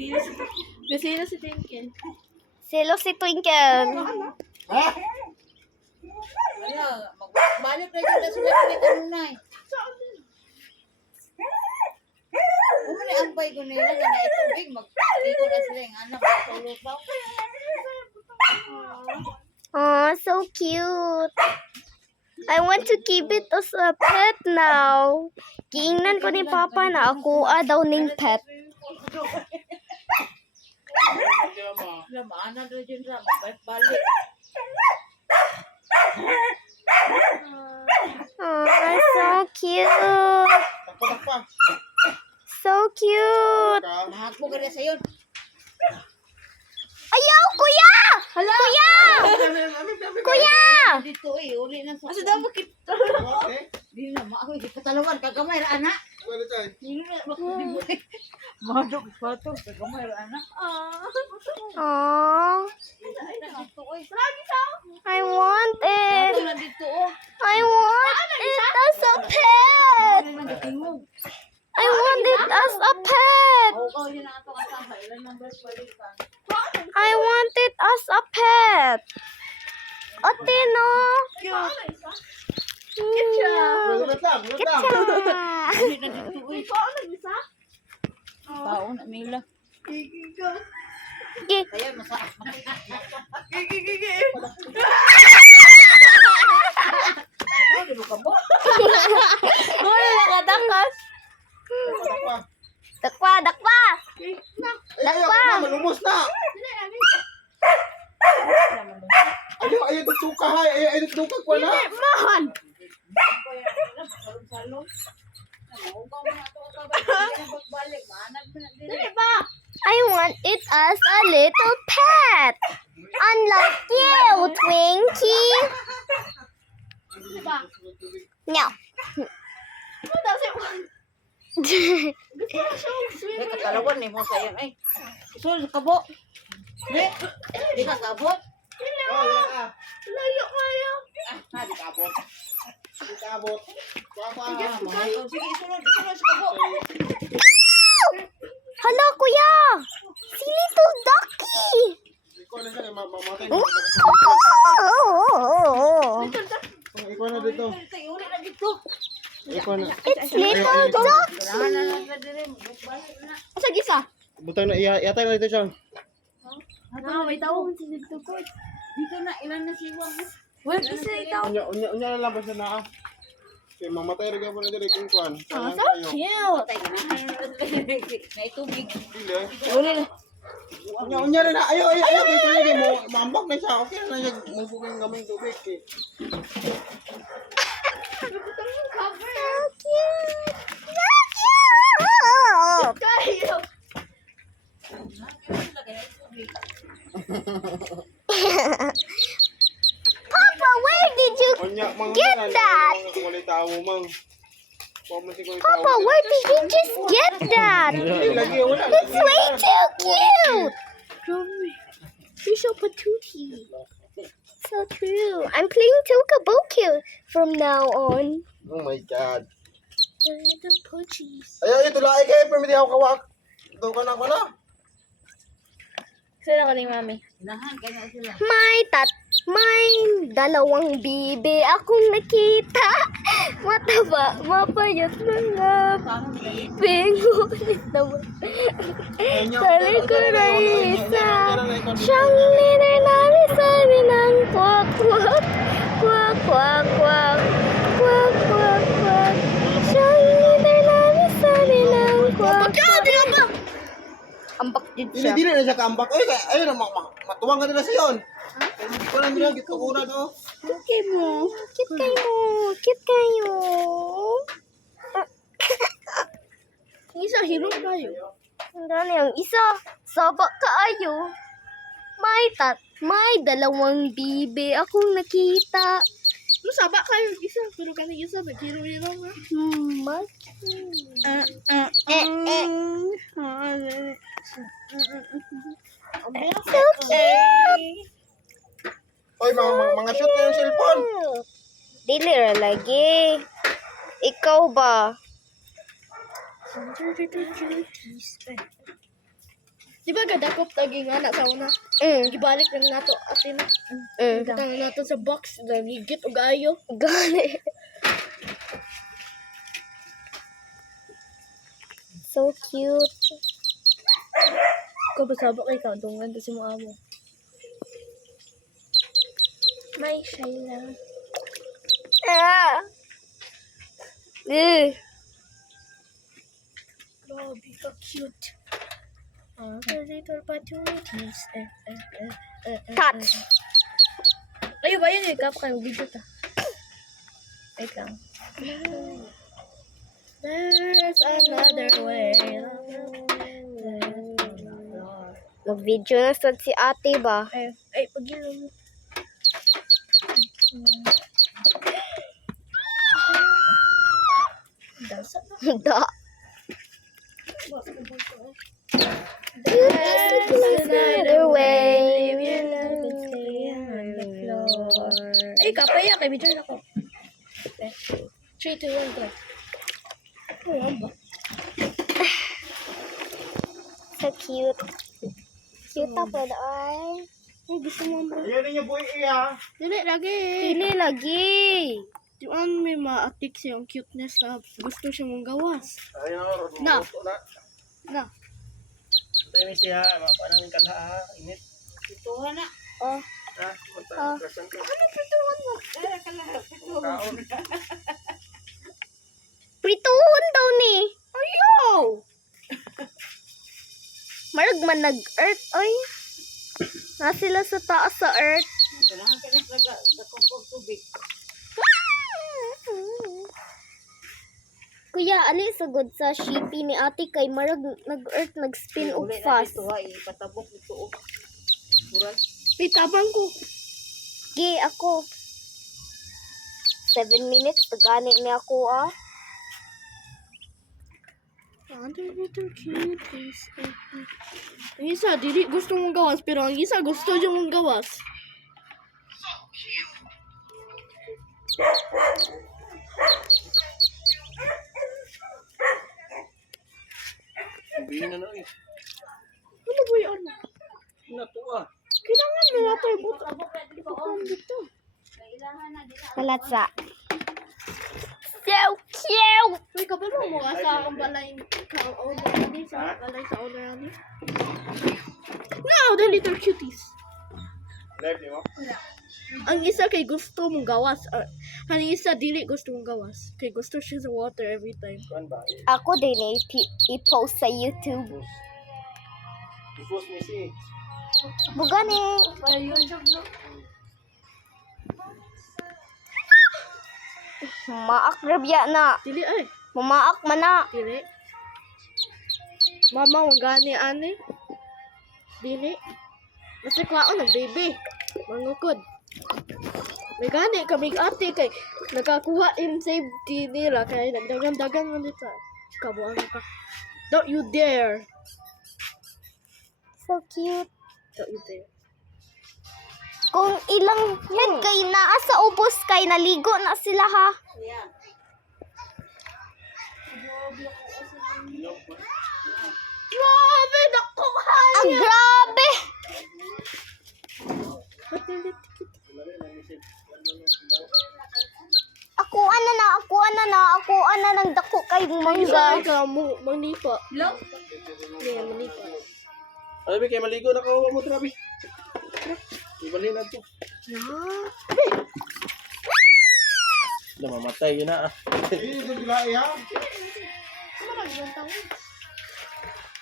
Gasino si Twinkle. Silo si Twinkle. Ha? Wala, magbalik na yun na sila pinakanunay. Umuli ang bay ko nila na naitubig, magbalik na sila yung anak, tulog pa. Oh, so cute. I want to keep it as a pet now. Giingnan ko ni Papa na ako daw ning pet. Lamaan na doon dyan sa magbalik. Oh, so cute. Takpa. So cute. Lahat mo ganda sa'yo. Ayaw, kuya! Kuya! Kuya! Dito uli na sa... Asa daw mo kita? Okay. Di na, ako katalawan, kagamay ra anak. Wala tayo. Di na, di mo eh. Madok, bato, kagamay ra anak. Oh, Dito eh. I want it. Ito na dito oh. I want it as a pet. Ano na natingog. I want it as a pet. Oo, yun na ito kasama. Ilan ng balikan. I want it as a pet. Ate, no? Ulat lang. Hindi na dito eh. Baon na mila. Kaya masa. Ano ka mo? Wala nakatakas. Takpa. Dakpa. Dakpa. Malumos na. Ayaw tutuka ha. Ayaw tutuka ko na. Mahan. Salong-salong. Naugaw mo na ito. Balik. Maanag mo na din. I want it as a little pet. Unlike you, Twinkie. No. May katalawan ni mo sa'yo eh. Sul, kabo. Di ka kabot. Layo kayo. Di kabot. Di kabot. Sige, sulod sa kabo. Hala, kuya. Si Little Ducky. Ikaw na siya. Mamatay. Oh. Ikaw na dito. Uli na dito. Ikaw na. It's Little Ducky. Kailangan na lang na din. Balik na. Asa gisa? Butang na. Yatay na dito siya. May tawag si Dito ko. Dito na, ilan na siwang. Wala isa ikaw. Unya na lang ba siya na. Okay, mamatay rin ka po na dito kung kuhan. Oh, so cute. Patay ka na. Naitubig. Uli na. Unya rin na. Ayaw. Ito na mo. Mambak na siya. Okay na siya. Mabukang gamay tubig. So cute. So cute. Papa, where did you get that? Papa, where did you just get that? It's way too cute. You're so patootie. So true. I'm playing Tokaboku from now on. Oh my God. The little poochies. Ayaw, ito lang. Kaya permiti ako kawak. Ito ka na ko na. Sino ka ni Mami? Lahan, kaya sila. May dalawang bibi akong nakita. Mataba, mapayat mga pingulit naman. Sa likuran isa, siyang leader namin sabi ng kwak kwak, kwak kwak kwak, kwak kwak kwak. Siyang leader namin sabi ng kwak kwak. Ambak din siya. Hindi na siya kaambak. Ayun na, matuwang ka na siya yun. Hindi ko lang nila, gito ko na to. Okay mo. Cute kayo. Cute kayo. Isa, hero tayo. Ang yung isa. Saba kaayo. May dalawang bibi akong nakita. Saba kayo isa. Pero kanina isa, nag-hero-hero nga. So cute. Oy, mga shoot na yung cellphone. Dili ra lagi. Ikaw ba? Di ba gadakop taging anak sa una? Gibalik lang nato atin na. Tang nato sa box, nagigit og ayo. Gani. So cute. Ko basabak kay ka dungan to si mo amo. May Shayla. Ah. Grabe ka cute. Little patooties. Touch. Ayo ba yun? Ikaw pa kayong video ta. Ikaw. There's another way. Mag-video na sad si ate ba? Ay, pagilom mo. Da. There's another way. Ay, kapaya. Kay video na ko. 3, 2, 1, go. Oh, ba? So cute. Cute ako ay. Ay, gusto mo ba? Ayan niya boy iya. Dili, lagi. Pili lagi. Yung may ma-attic siya yung cuteness na gusto siya mong gawas. Ayun Na. na. Na. Tayo ni siya, mapanan ng kala ha. Init. Ito na. Oh. Ha, mataklasan ko. Ano pituhan mo? Kaon. Prituhon daw ni. Ayaw! Marag man nag-earth oy. Na sila sa taas sa earth. Kailangan ka na nagkakong tubig. Kuya, ali sagod sa shippy ni ate kay marag nag-earth nag-spin og Uli na fast. dito ha. Ipatabok dito. Bural. Pitabang ko. Gi ako. 7 minutes tagani ni ako ah. Little cuties. Ang isa, dili gusto mong gawas, pero ang isa gusto niya mong gawas. Sabihin na na eh. Ano ba yun? Natuwa. Kailangan mo nato yung bukan dito. Malatsa. So cute. Uy, kabalo mo ka sa ang balay sa owner ni sa balay sa owner ni. No, the little cuties. Live mo. Ang isa kay gusto mong gawas. Ang isa dili gusto mong gawas. Kay gusto siya sa water every time. Kuan ba? Ako din i-post sa YouTube. Ipos ni si. Bugani. Para yun siya no. Maak rabya na. Dili ay. Mamaak man na. Dili. Mama, magani ani. Dili. Basta kwaon ng baby. Mangukod. May gani kami ate kay nakakuha in safety nila kay nagdagan-dagan man dito. Kabuang ka. Don't you dare. So cute. Don't you dare. Kung ilang head kay naa sa ubos kay naligo na sila ha. Ayan. Grabe, naku Ang grabe. Ako ana nang dako kay Mangga mangga. ka mo manipa. Hello? Yeah, manipa. Alabi kay maligo na kawawa mo trabi. Ibalhin na to. Mamatay yun na ah. Ito bila iya.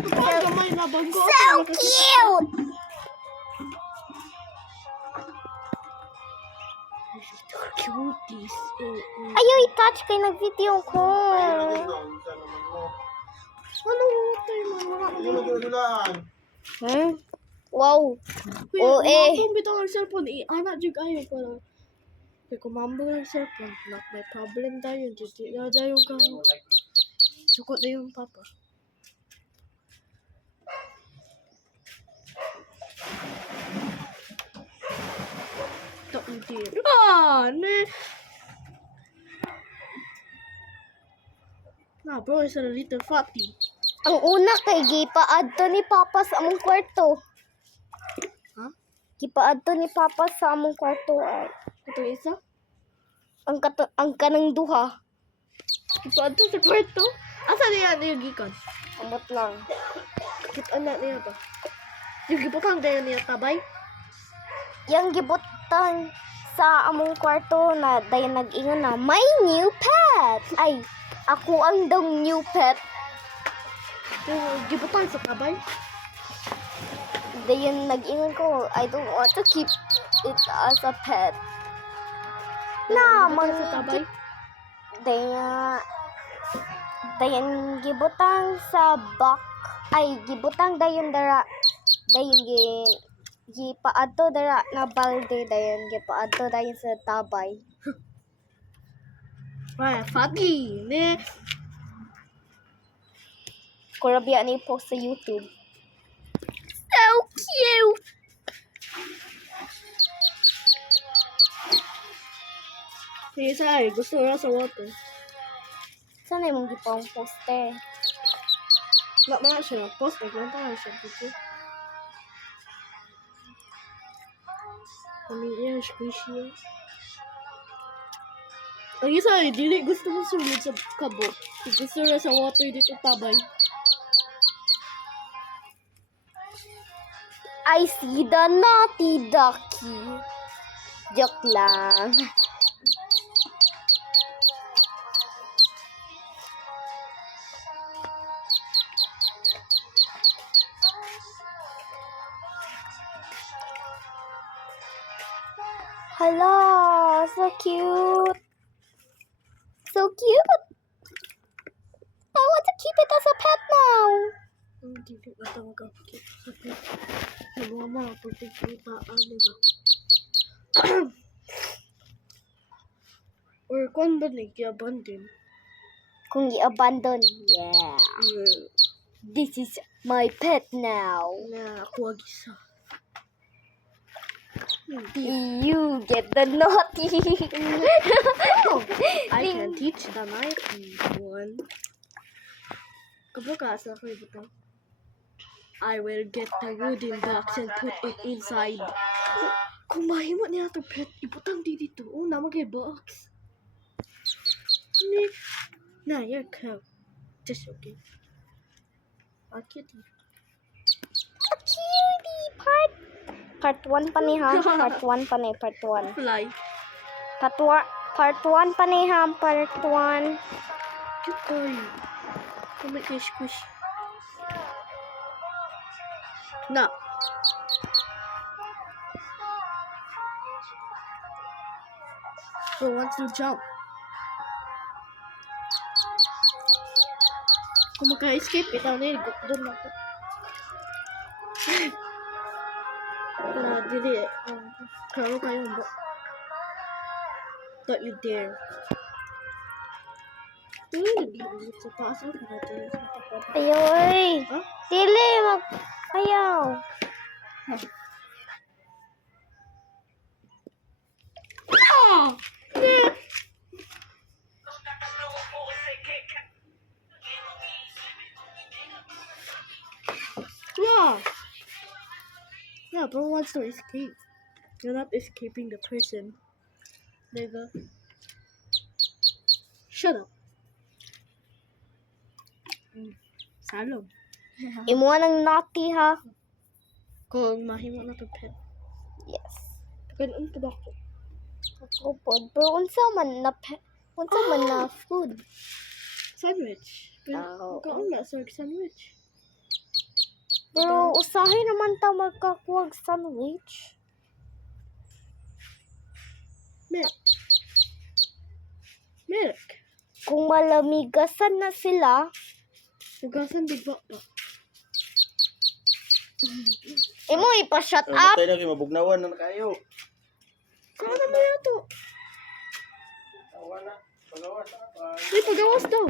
Kamay na banggo. So cute. Cuties. Ayaw i-touch kay nag-video ko. Ano tayo mga Wow. Oo, Kung bitaw ang cellphone, anak jud ayo para. Kaya kumambo ang cellphone, not my problem tayo. Hindi na tayo kang sukot na yung papa. Tak hindi. Ne. Nah, bro, it's a little fatty. Ang una kay gipaadto ni Papa sa among kwarto. Ha? Gipaadto ni Papa sa among kwarto ay. Ito isa? Ang kanang duha. Ipaad to sa kwarto? Asa niya yung gikan? Amot lang. Kita na niya ba? Yung gipukang dahil niya tabay? Yang gibutan sa among kwarto na dayon nag-ingon na my new pet. Ay, ako ang dong new pet. Yung gipukang sa tabay? Dayon nag-ingon ko, I don't want to keep it as a pet. Na, Gipukang sa tabay? Dayon gibutang sa box. Ay, gibutang dayon dara. Dayon gipaadto dara na balde dayon gipaadto dayon sa tabay. Ay, Fati! Next! Kurabya ni post sa YouTube. So cute. Sige sa ay, gusto na sa water. Sana imong gipang poster. Wala mga siya post, naglanta nga siya picture. Pamilya, squishy. Ang isa ay, dili gusto mo sumid sa kabo. Gusto na sa water dito tabay. I see the naughty ducky. Joke lang. Hello, so cute. So cute. I want to keep it as a pet now. Hindi ko matawag ako sa pet. Yung mama, pagkikita, ano ba? Or kung ba nag-abandon? Kung i-abandon, yeah. This is my pet now. Na ako ang isa. You get the naughty. I can teach the naughty one. Kapag asa ko ibutang. I will get the wooden box and put it inside. Kung mahimo niya ito pet, ibutang di dito. Oh, naman kay box. Nah, you're cool. Just okay. I'll get you. A cutie part 1 pa ni ha. Part 1 pa ni, part 1. Fly. Part 1 pa ni ha, part 1. Cute boy. Come make a squish. No. Bro wants to jump. Kung maka-escape, itaw na yun. Doon ako. Dili. Klaro kayo ba? Don't you dare. Sa taas ako natin. Ayaw ay. Huh? Dili, ayaw. Ah! Yeah. Yeah, bro wants to escape. You're not escaping the person. Nigga. Shut up. Salom. Imo ng naughty ha. Kung mahimo na to pet. Yes. Ganun ka ba ko? Ako pod. Pero unsa man na food. Sandwich. Oh. Kaon na sa sandwich. Pero usahay naman ta magkakuwag sandwich. Milk. Milk. Kung malamigasan na sila, Ugasan big ba pa. imo ipa-shut up. Tayo na kayo, mabugnawan na kayo. Saan naman yan to? Wala. Pagawas. May pagawas daw.